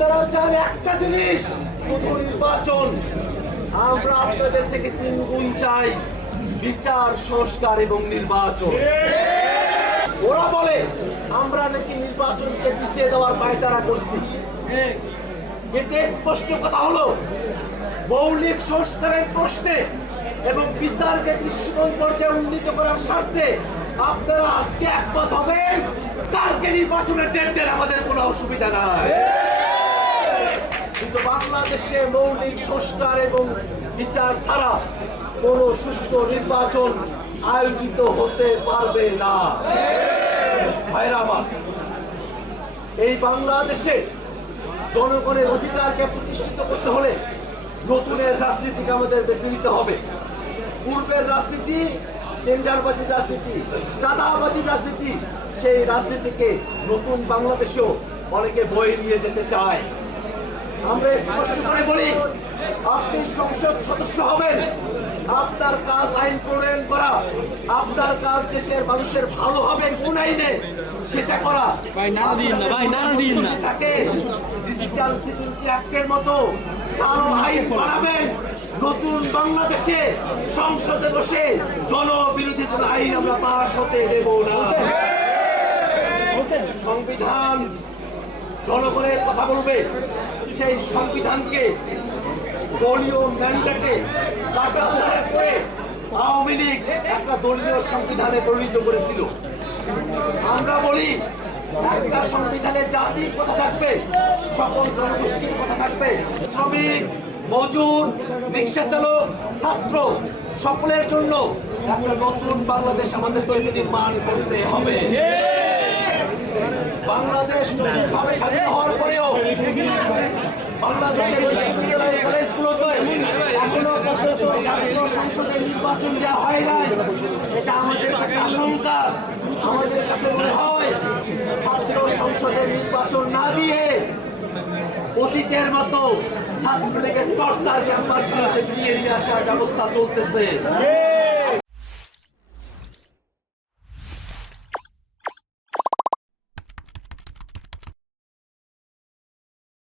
আপনারা চান একটা জিনিস, শুধু নির্বাচন। আমরা আপনাদের থেকে 3 গুণ চাই, বিচার, সংস্কার এবং নির্বাচন। ওরা বলে আমরা নাকি নির্বাচনকে পিছিয়ে দেওয়ার পায়তারা করছি। এতে স্পষ্ট কথা হলো, মৌলিক সংস্কারের প্রশ্নে এবং বিচারকে দৃশ্যমান পর্যায়ে উন্নীত করার স্বার্থে আপনারা আজকে একমত হবেন, কালকে নির্বাচনের ডেট দেন, আমাদের কোনো অসুবিধা নাই। কিন্তু বাংলাদেশে মৌলিক সংস্কার এবং বিচার ছাড়া কোনো সুষ্ঠু নির্বাচন আয়োজিত হতে পারবে না। ভাইরা আমার, এই বাংলাদেশে জনগণের অধিকারকে প্রতিষ্ঠিত করতে হলে নতুনের রাজনীতিকে আমাদের বেছে নিতে হবে। পূর্বের রাজনীতি টেন্ডারবাজির রাজনীতি, চাঁদাবাজির রাজনীতি, সেই রাজনীতিকে নতুন বাংলাদেশেও অনেকে বয়ে নিয়ে যেতে চায়। আমরা স্পষ্ট করে বলি, আপনি সংসদ সদস্য হবেন, আপনার কাজ আইন প্রণয়ন করা, আপনার কাজ দেশের মানুষের ভালো হবে কোন আইনে সেটা করা। তাকে ডিজিটাল সিকিউরিটি অ্যাক্টের মতো আরো আইন বাড়াবেন। নতুন বাংলাদেশে সংসদে বসে জনবিরোধী কোন আইন আমরা পাশ হতে দেব না। সংবিধান জনগণের কথা বলবে, সেই সংবিধানকে দলীয় ম্যান্ডেটে কাটাছাড়া করে আওয়ামী লীগ একটা দলীয় সংবিধানে পরিণত করেছিল। আমরা বলি একটা সংবিধানে জাতির কথা থাকবে, সকল জনগোষ্ঠীর কথা থাকবে, শ্রমিক, মজুর, রিক্সা চালক, ছাত্র সকলের জন্য একটা নতুন বাংলাদেশ আমাদের নির্মাণ করতে হবে। বাংলাদেশ নতুনভাবে স্বাধীন হওয়ার পরেও বাংলাদেশের বিশ্ববিদ্যালয় কলেজগুলোতে এখনো পর্যন্ত জাতীয় সংসদে নির্বাচন দেওয়া হয় নাই। এটা আমাদের কাছে আশঙ্কা। আমাদের কাছে মনে হয় ছাত্র সংসদের নির্বাচন না দিয়ে অতীতের মতো ছাত্রলীগের টর্চার ক্যাম্পাসগুলোতে নিয়ে আসার ব্যবস্থা চলতেছে।